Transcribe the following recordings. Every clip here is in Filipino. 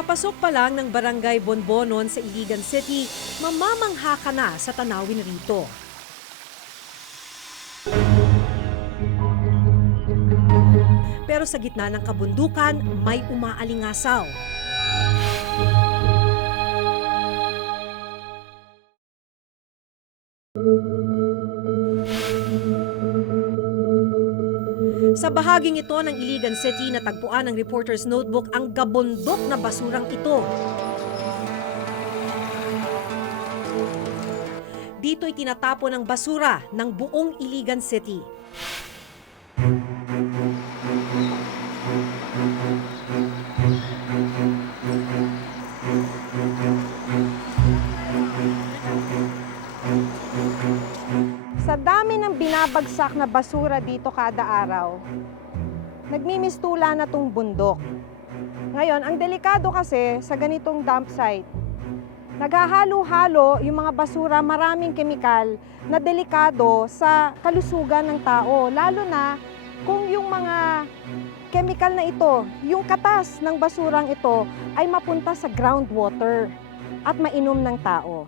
Papasok pa lang ng Barangay Bonbonon sa Iligan City, mamamangha ka na sa tanawin rito. Pero sa gitna ng kabundukan, may umaalingasaw. Sa bahaging ito ng Iligan City, natagpuan ng Reporter's Notebook ang gabundok na basurang ito. Dito'y tinatapon ng basura ng buong Iligan City. Sa dami ng binabagsak na basura dito kada araw, nagmimistula na tong bundok. Ngayon, ang delikado kasi sa ganitong dump site, naghahalo-halo yung mga basura, maraming kemikal na delikado sa kalusugan ng tao. Lalo na kung yung mga kemikal na ito, yung katas ng basurang ito ay mapunta sa groundwater at mainom ng tao.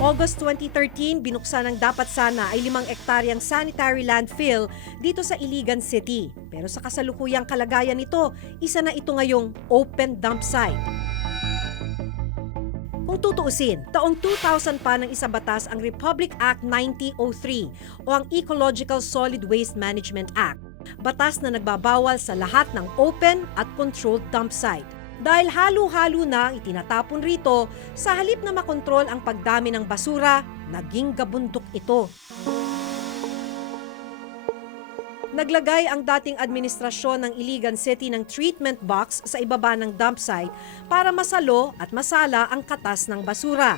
August 2013, binuksan ng dapat sana ay 5 ektaryang sanitary landfill dito sa Iligan City. Pero sa kasalukuyang kalagayan nito, isa na ito ngayong open dump site. Kung tutuusin, taong 2000 pa nang isabatas ang Republic Act 9003 o ang Ecological Solid Waste Management Act. Batas na nagbabawal sa lahat ng open at controlled dump site. Dahil halo-halo na ang itinatapon rito, sa halip na makontrol ang pagdami ng basura, naging gabundok ito. Naglagay ang dating administrasyon ng Iligan City ng treatment box sa ibaba ng dump site para masalo at masala ang katas ng basura.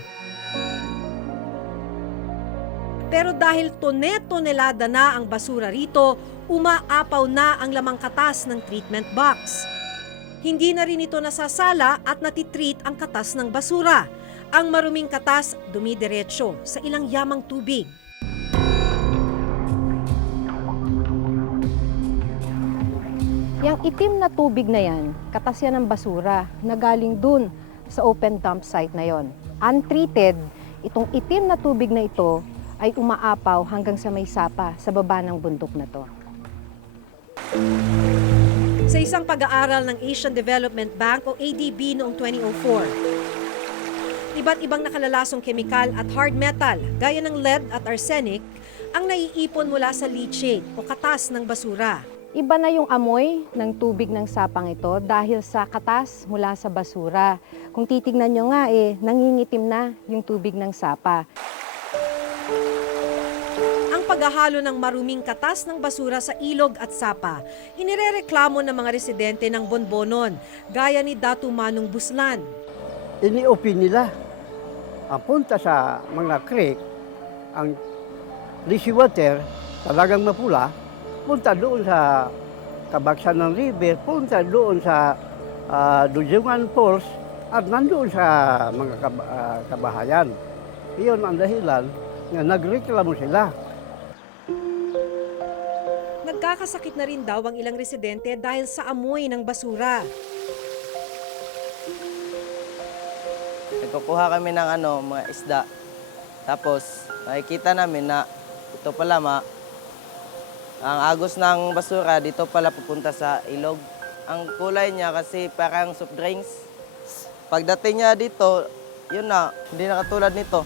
Pero dahil tone-tonelada na ang basura rito, umaapaw na ang lamang katas ng treatment box. Hindi na rin ito nasasala at natitreat ang katas ng basura. Ang maruming katas dumidiretso sa ilang yamang tubig. Yang itim na tubig na yan, katas yan ng basura na galing dun sa open dump site na yon. Untreated, itong itim na tubig na ito ay umaapaw hanggang sa may sapa sa baba ng bundok na to. Sa isang pag-aaral ng Asian Development Bank o ADB noong 2004, iba't ibang nakalalasong kemikal at hard metal gaya ng lead at arsenic ang naiipon mula sa leachate o katas ng basura. Iba na yung amoy ng tubig ng sapang ito dahil sa katas mula sa basura. Kung titignan nyo nga nangingitim na yung tubig ng sapa. Ang paghahalo ng maruming katas ng basura sa ilog at sapa, inirereklamo ng mga residente ng Bonbonon, gaya ni Datu Manong Buslan. Ini-open nila ang punta sa mga creek, ang leasy water, talagang mapula, punta doon sa kabaksan ng river, punta doon sa Dujungan Falls, at nandoon sa mga kabahayan. Iyon ang dahilan na nagreklamo sila. Nagkakasakit na rin daw ang ilang residente dahil sa amoy ng basura. Nagkukuha kami ng mga isda. Tapos nakikita namin na ito pala ang agos ng basura dito pala pupunta sa ilog. Ang kulay niya kasi parang soft drinks. Pagdating niya dito, yun na, hindi na katulad nito.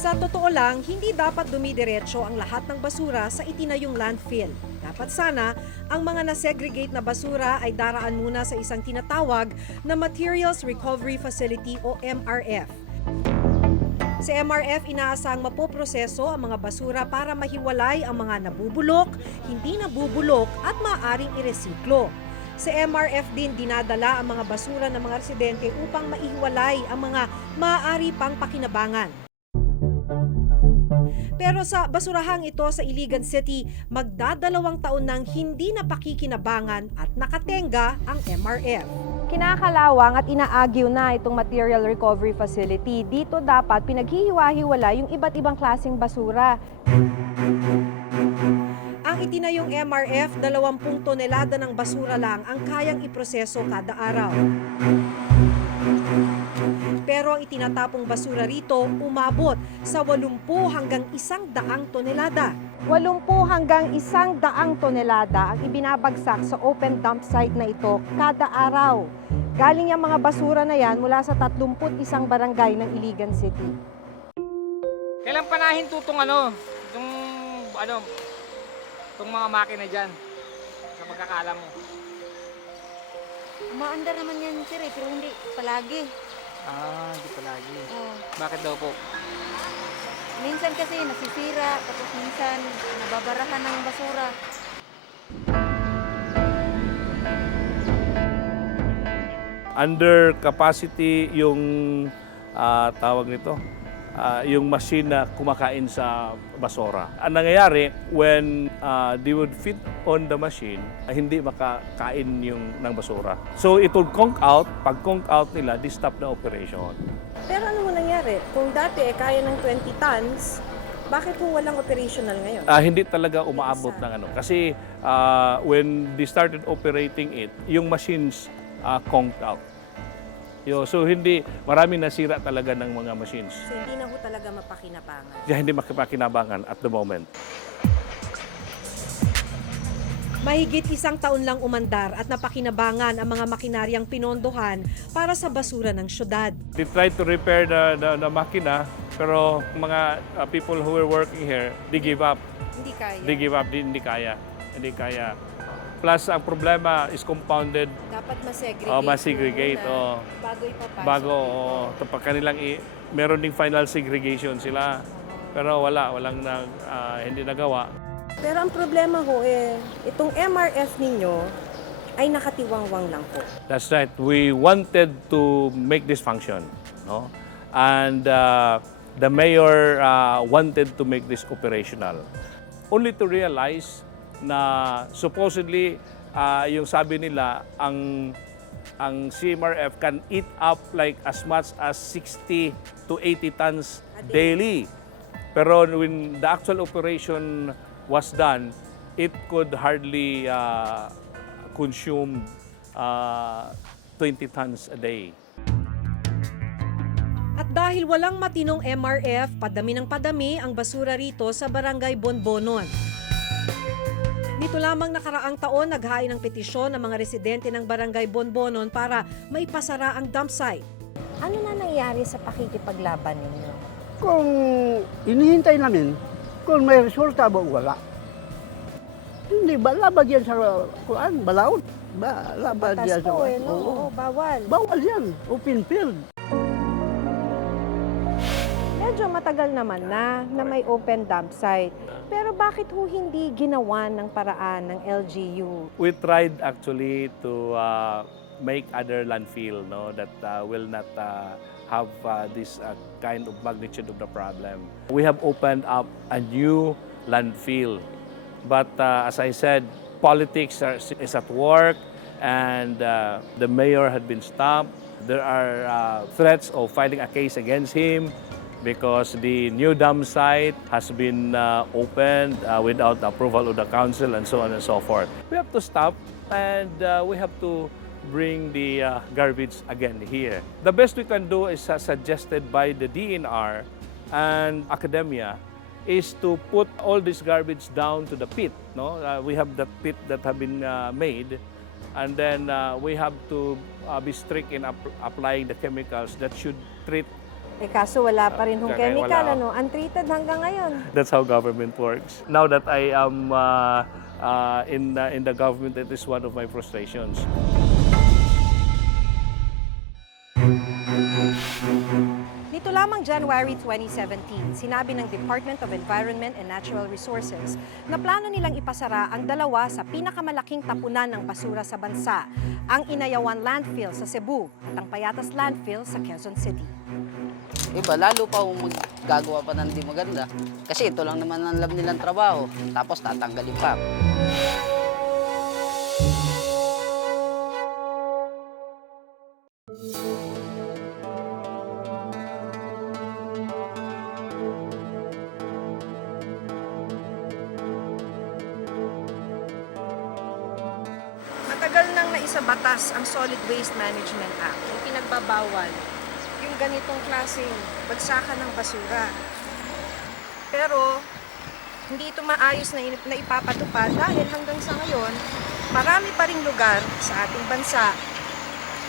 Sa totoo lang, hindi dapat dumidiretso ang lahat ng basura sa itinayong landfill. Dapat sana, ang mga nasegregate na basura ay daraan muna sa isang tinatawag na Materials Recovery Facility o MRF. Sa MRF, inaasang mapoproseso ang mga basura para mahiwalay ang mga nabubulok, hindi nabubulok at maaaring iresiklo. Sa MRF din dinadala ang mga basura ng mga residente upang maihiwalay ang mga maaari pang pakinabangan. Pero sa basurahang ito sa Iligan City, magdadalawang taon nang hindi napakikinabangan at nakatenga ang MRF. Kinakalawang at inaagyo na itong Material Recovery Facility. Dito dapat pinaghihiwa-hiwala yung iba't ibang klaseng basura. Ang itinayong MRF, 20 tonelada ng basura lang ang kayang iproseso kada araw. Pero ang itinatapong basura rito umabot sa 80 hanggang 100 tonelada. 80 hanggang 100 tonelada ang ibinabagsak sa open dump site na ito kada araw. Galing yung mga basura na yan mula sa 31 barangay ng Iligan City. Kailan panahin tutong itong mga makina dyan sa pagkakaalam mo? Umaandar naman yan, sir, pero hindi palagi. Hindi palagi. Oh. Bakit daw po? Minsan kasi nasisira, tapos minsan nababarahan ng basura. Under capacity yung tawag nito, yung machine na kumakain sa basura. Ang nangyayari, when they would fit on the machine, hindi makakain yung ng basura. So it would conk out. Pag conk out nila, they stop the operation. Pero ano mo nangyari? Kung dati kaya ng 20 tons, bakit po walang operational ngayon? Hindi talaga umaabot ng ano. Kasi when they started operating it, yung machines conked out. So hindi, maraming nasira talaga ng mga machines. So hindi na ho talaga mapakinabangan. Kaya hindi makipakinabangan at the moment. Mahigit 1 taon lang umandar at napakinabangan ang mga makinaryang pinondohan para sa basura ng syudad. They tried to repair the makina, pero mga people who were working here, they give up. Hindi kaya. They give up, hindi kaya. Hindi kaya. Plus, ang problema is compounded. Dapat masegregate. Masegregate. Bago ipapasok. Bago, kapag kanilang, meron ding final segregation sila. Pero walang hindi nagawa. Pero ang problema ho itong MRF ninyo ay nakatiwangwang lang po. That's right. We wanted to make this function. No? And the mayor wanted to make this operational. Only to realize na supposedly yung sabi nila ang CMRF can eat up like as much as 60 to 80 tons daily. Pero when the actual operation was done, it could hardly consume 20 tons a day. At dahil walang matinong MRF, padami ng padami ang basura rito sa Barangay Bonbonon. Nito lamang nakaraang taon, naghain ng petisyon ng mga residente ng Barangay Bonbonon para maipasara ang dump site. Ano na nangyari sa pakikipaglaban ninyo? Kung inihintay namin, kung may resulta ba wala. Hindi ba labag yan sa kuan, balaod? Labag yan sa kuan. Oo, bawal. Bawal yan, open field. Medyo matagal naman na may open dump site. Pero bakit ho hindi ginawa ng paraan ng LGU? We tried actually to make other landfill that will not have this kind of magnitude of the problem. We have opened up a new landfill. But as I said, politics is at work and the mayor had been stopped. There are threats of filing a case against him because the new dam site has been opened without approval of the council and so on and so forth. We have to stop and we have to bring the garbage again here. The best we can do is suggested by the DNR and academia is to put all this garbage down to the pit. We have that pit that have been made, and then we have to be strict in applying the chemicals that should treat. Kaso wala pa rin hong Kaya chemical, wala. untreated hanggang ngayon. That's how government works. Now that I am in the government, it is one of my frustrations. Nito lamang January 2017, sinabi ng Department of Environment and Natural Resources na plano nilang ipasara ang dalawa sa pinakamalaking tapunan ng basura sa bansa, ang Inayawan Landfill sa Cebu at ang Payatas Landfill sa Quezon City. Iba, lalo pa kung maggagawa pa ng di maganda. Kasi ito lang naman ang alam nilang trabaho. Tapos tatanggalin pa. sa batas ang Solid Waste Management Act. Yung pinagbabawal yung ganitong klaseng bagsakan ng basura. Pero hindi ito maayos na ipapatupad dahil hanggang sa ngayon, marami pa ring lugar sa ating bansa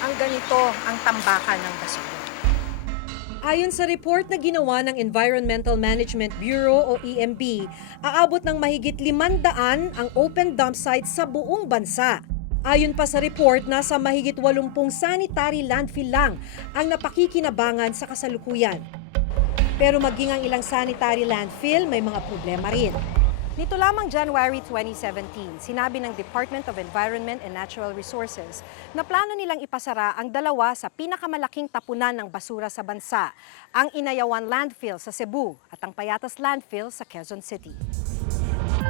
ang ganito ang tambakan ng basura. Ayon sa report na ginawa ng Environmental Management Bureau o EMB, aabot ng mahigit 500 ang open dump sites sa buong bansa. Ayon pa sa report, nasa mahigit 80 sanitary landfill lang ang napakikinabangan sa kasalukuyan. Pero maging ang ilang sanitary landfill, may mga problema rin. Nito lamang January 2017, sinabi ng Department of Environment and Natural Resources na plano nilang ipasara ang dalawa sa pinakamalaking tapunan ng basura sa bansa, ang Inayawan Landfill sa Cebu at ang Payatas Landfill sa Quezon City.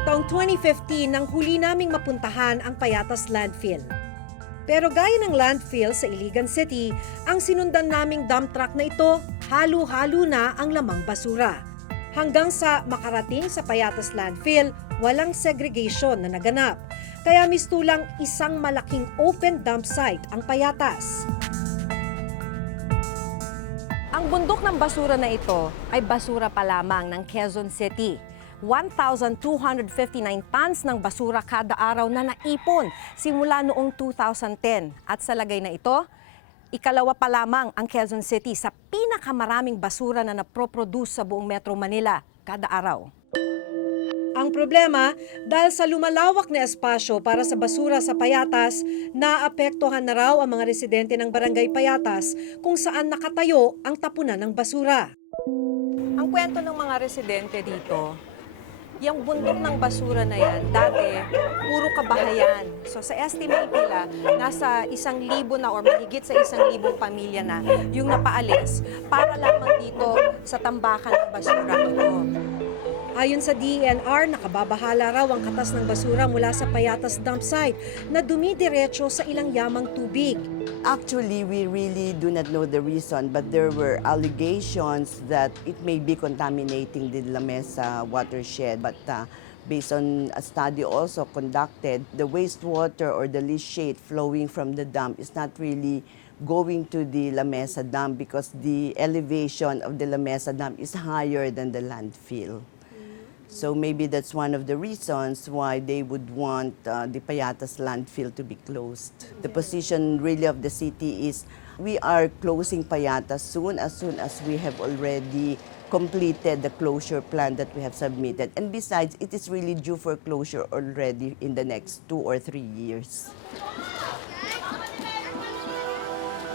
Taong 2015 nang huli naming mapuntahan ang Payatas Landfill. Pero gaya ng landfill sa Iligan City, ang sinundan naming dump truck na ito, halo-halo na ang lamang basura. Hanggang sa makarating sa Payatas Landfill, walang segregation na naganap. Kaya mistulang isang malaking open dump site ang Payatas. Ang bundok ng basura na ito ay basura pa lamang ng Quezon City. 1,259 tons ng basura kada araw na naipon simula noong 2010. At sa lagay na ito, ikalawa pa lamang ang Quezon City sa pinakamaraming basura na naproproduce sa buong Metro Manila kada araw. Ang problema, dahil sa lumalawak na espasyo para sa basura sa Payatas, naapektuhan na raw ang mga residente ng Barangay Payatas kung saan nakatayo ang tapunan ng basura. Ang kwento ng mga residente dito, yung bundok ng basura na yan, dati, puro kabahayan. So sa estimate nila, nasa 1,000 na or mahigit sa 1,000 pamilya na yung napaalis para lamang dito sa tambakan ng basura ito. Ayon sa DENR, nakababahala raw ang katas ng basura mula sa Payatas dump site na dumidiretso sa ilang yamang tubig. Actually, we really do not know the reason, but there were allegations that it may be contaminating the La Mesa watershed. But based on a study also conducted, the wastewater or the leachate flowing from the dump is not really going to the La Mesa dam because the elevation of the La Mesa dam is higher than the landfill. So maybe that's one of the reasons why they would want the Payatas landfill to be closed. The position really of the city is we are closing Payatas soon as we have already completed the closure plan that we have submitted. And besides, it is really due for closure already in the next 2 or 3 years.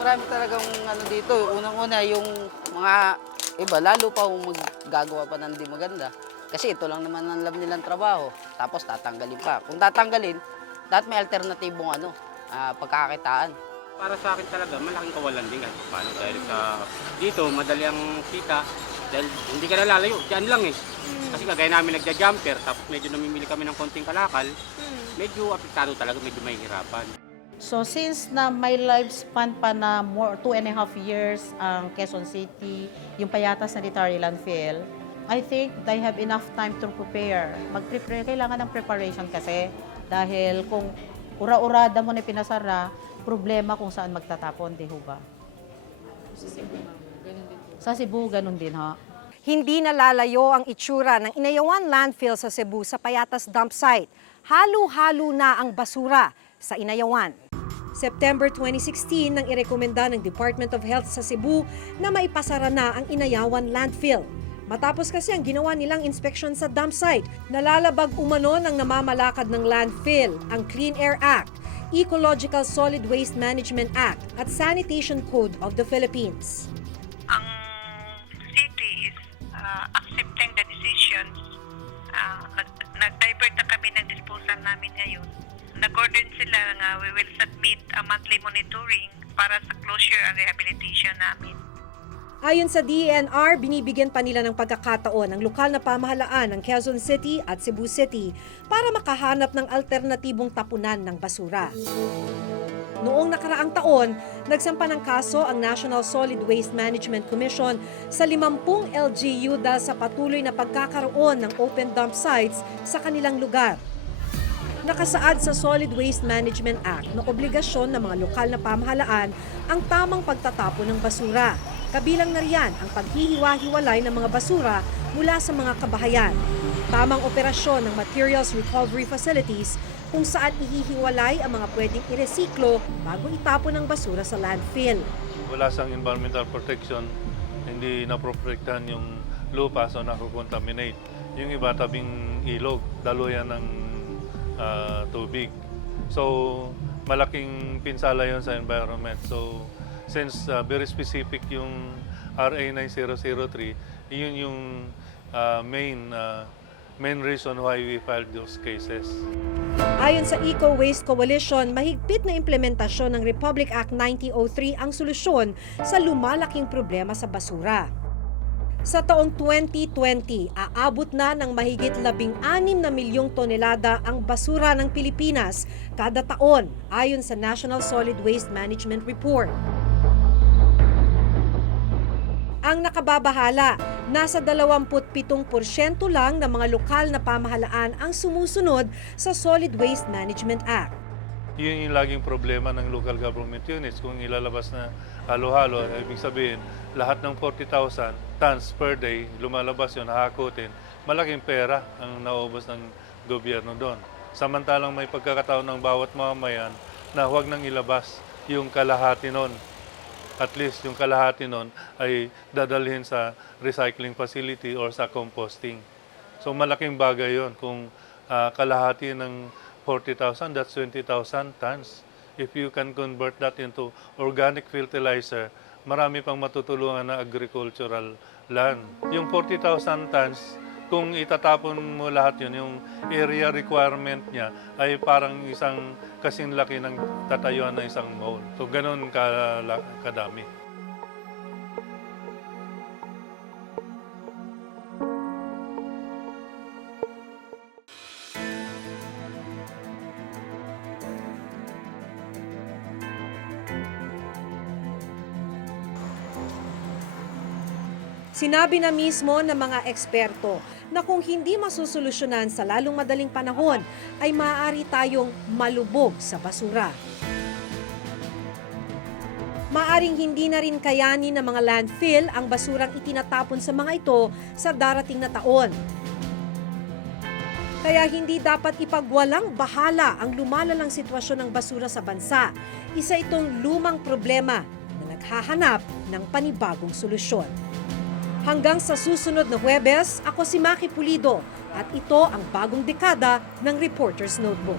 Marami talagang dito. Unang-una yung mga iba, lalo pa kung maggagawa pa ng di maganda. Kasi ito lang naman ang alam nilang trabaho. Tapos tatanggalin pa. Kung tatanggalin, dapat may alternatibong pagkakakitaan. Para sa akin talaga, malaking kawalan din kahit paano. Dahil dito, madali ang kita. Dahil hindi ka nalalayo, dyan lang eh. Kasi kagaya namin nagja-jumper, tapos medyo namimili kami ng konting kalakal, medyo apektado talaga, medyo mahihirapan. So since na may lifespan pa na more 2.5 years ang Quezon City, yung Payatas Sanitary Landfill, I think they have enough time to prepare. Mag-prepare, kailangan ng preparation kasi dahil kung ura-urada mo na pinasara, problema kung saan magtatapon, di ho ba? Sa Cebu, ganun din ha. Hindi nalalayo ang itsura ng Inayawan Landfill sa Cebu sa Payatas dump site. Halo-halo na ang basura sa Inayawan. September 2016 nang irekomenda ng Department of Health sa Cebu na maipasara na ang Inayawan Landfill. Matapos kasi ang ginawa nilang inspeksyon sa dump site, nalalabag umano ng namamalakad ng landfill, ang Clean Air Act, Ecological Solid Waste Management Act at Sanitation Code of the Philippines. Ang city is accepting the decisions. Nag-divert na kami ng disposal namin ngayon. Nag-order sila nga we will submit a monthly monitoring para sa closure and rehabilitation namin. Ayon sa DENR, binibigyan pa nila ng pagkakataon ang lokal na pamahalaan ng Quezon City at Cebu City para makahanap ng alternatibong tapunan ng basura. Noong nakaraang taon, nagsampa ng kaso ang National Solid Waste Management Commission sa 50 LGU dahil sa patuloy na pagkakaroon ng open dump sites sa kanilang lugar. Nakasaad sa Solid Waste Management Act na obligasyon ng mga lokal na pamahalaan ang tamang pagtatapon ng basura. Kabilang na riyan ang paghihiwa-hiwalay ng mga basura mula sa mga kabahayan. Tamang operasyon ng materials recovery facilities kung saan ihihiwalay ang mga pwedeng iresiklo bago itapon ng basura sa landfill. Wala sang environmental protection, hindi naproprotektahan yung lupa so nakokontaminate. Yung iba tabing ilog, daluyan ng tubig. So malaking pinsala yon sa environment. So since very specific yung RA 9003, yun yung main reason why we filed those cases. Ayon sa Eco Waste Coalition, mahigpit na implementasyon ng Republic Act 9003 ang solusyon sa lumalaking problema sa basura. Sa taong 2020, aabot na ng mahigit 16 na milyong tonelada ang basura ng Pilipinas kada taon, ayon sa National Solid Waste Management Report. Ang nakababahala, nasa 27% lang ng mga lokal na pamahalaan ang sumusunod sa Solid Waste Management Act. Yun yung laging problema ng local government units. Kung ilalabas na halo-halo, ibig sabihin, lahat ng 40,000 tons per day, lumalabas yun, hahakutin, malaking pera ang naubos ng gobyerno doon. Samantalang may pagkakataon ng bawat mamamayan na huwag nang ilabas yung kalahati nun. At least yung kalahati nun ay dadalhin sa recycling facility or sa composting. So malaking bagay yun. Kung kalahati ng 40,000, that's 20,000 tons. If you can convert that into organic fertilizer, marami pang matutulungan na agricultural land. Yung 40,000 tons, kung itatapon mo lahat yun, yung area requirement niya ay parang isang kasing laki ng tatayuan ng isang mall. So ganun kadami. Sinabi na mismo ng mga eksperto na kung hindi masusolusyonan sa lalong madaling panahon, ay maaari tayong malubog sa basura. Maaring hindi na rin kayanin ng mga landfill ang basurang itinatapon sa mga ito sa darating na taon. Kaya hindi dapat ipagwalang bahala ang lumalalang sitwasyon ng basura sa bansa. Isa itong lumang problema na naghahanap ng panibagong solusyon. Hanggang sa susunod na Huwebes, ako si Maki Pulido at ito ang bagong dekada ng Reporter's Notebook.